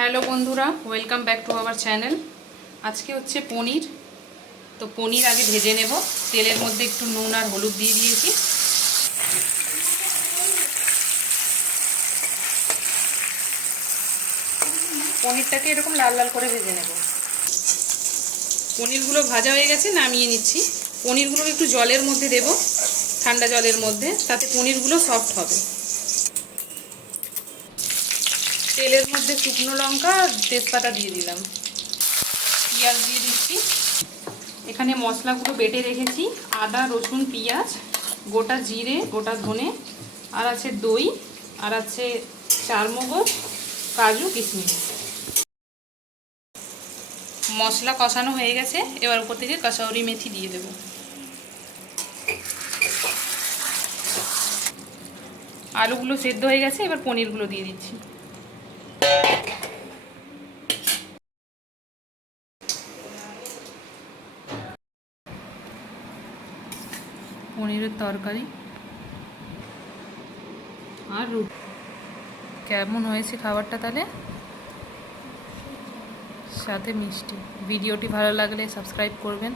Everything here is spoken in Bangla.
হ্যালো বন্ধুরা, welcome back to our channel. আজকে হচ্ছে পনির। তো পনির আগে ভেজে নেব। তেলের মধ্যে একটু নুন আর হলুদ দিয়ে দিয়েছি। পনিরটাকে এরকম লাল লাল করে ভেজে নেব। পনিরগুলো ভাজা হয়ে গেছে, নামিয়ে নিচ্ছি। পনিরগুলো একটু জলের মধ্যে দেব, ঠান্ডা জলের মধ্যে, তাতে পনিরগুলো সফট হবে। তেলের মধ্যে শুকনো লঙ্কা আর তেজপাতা দিয়ে দিলাম, পেঁয়াজ দিয়ে দিচ্ছি। এখানে মশলাগুলো বেটে রেখেছি, আদা রসুন পেঁয়াজ, গোটা জিরে, গোটা ধনে, আর আছে দই, আর আছে চারমগজ, কাজু, কিশমিশ। মশলা কষানো হয়ে গেছে, এবার উপর থেকে কাসুরি মেথি দিয়ে দেব। আলুগুলো সেদ্ধ হয়ে গেছে, এবার পনিরগুলো দিয়ে দিচ্ছি। পনিরের তরকারি আর রুটি। কেমন হয়েছে খাবারটা তাহলে? সাথে মিষ্টি। ভিডিওটি ভালো লাগলে সাবস্ক্রাইব করবেন।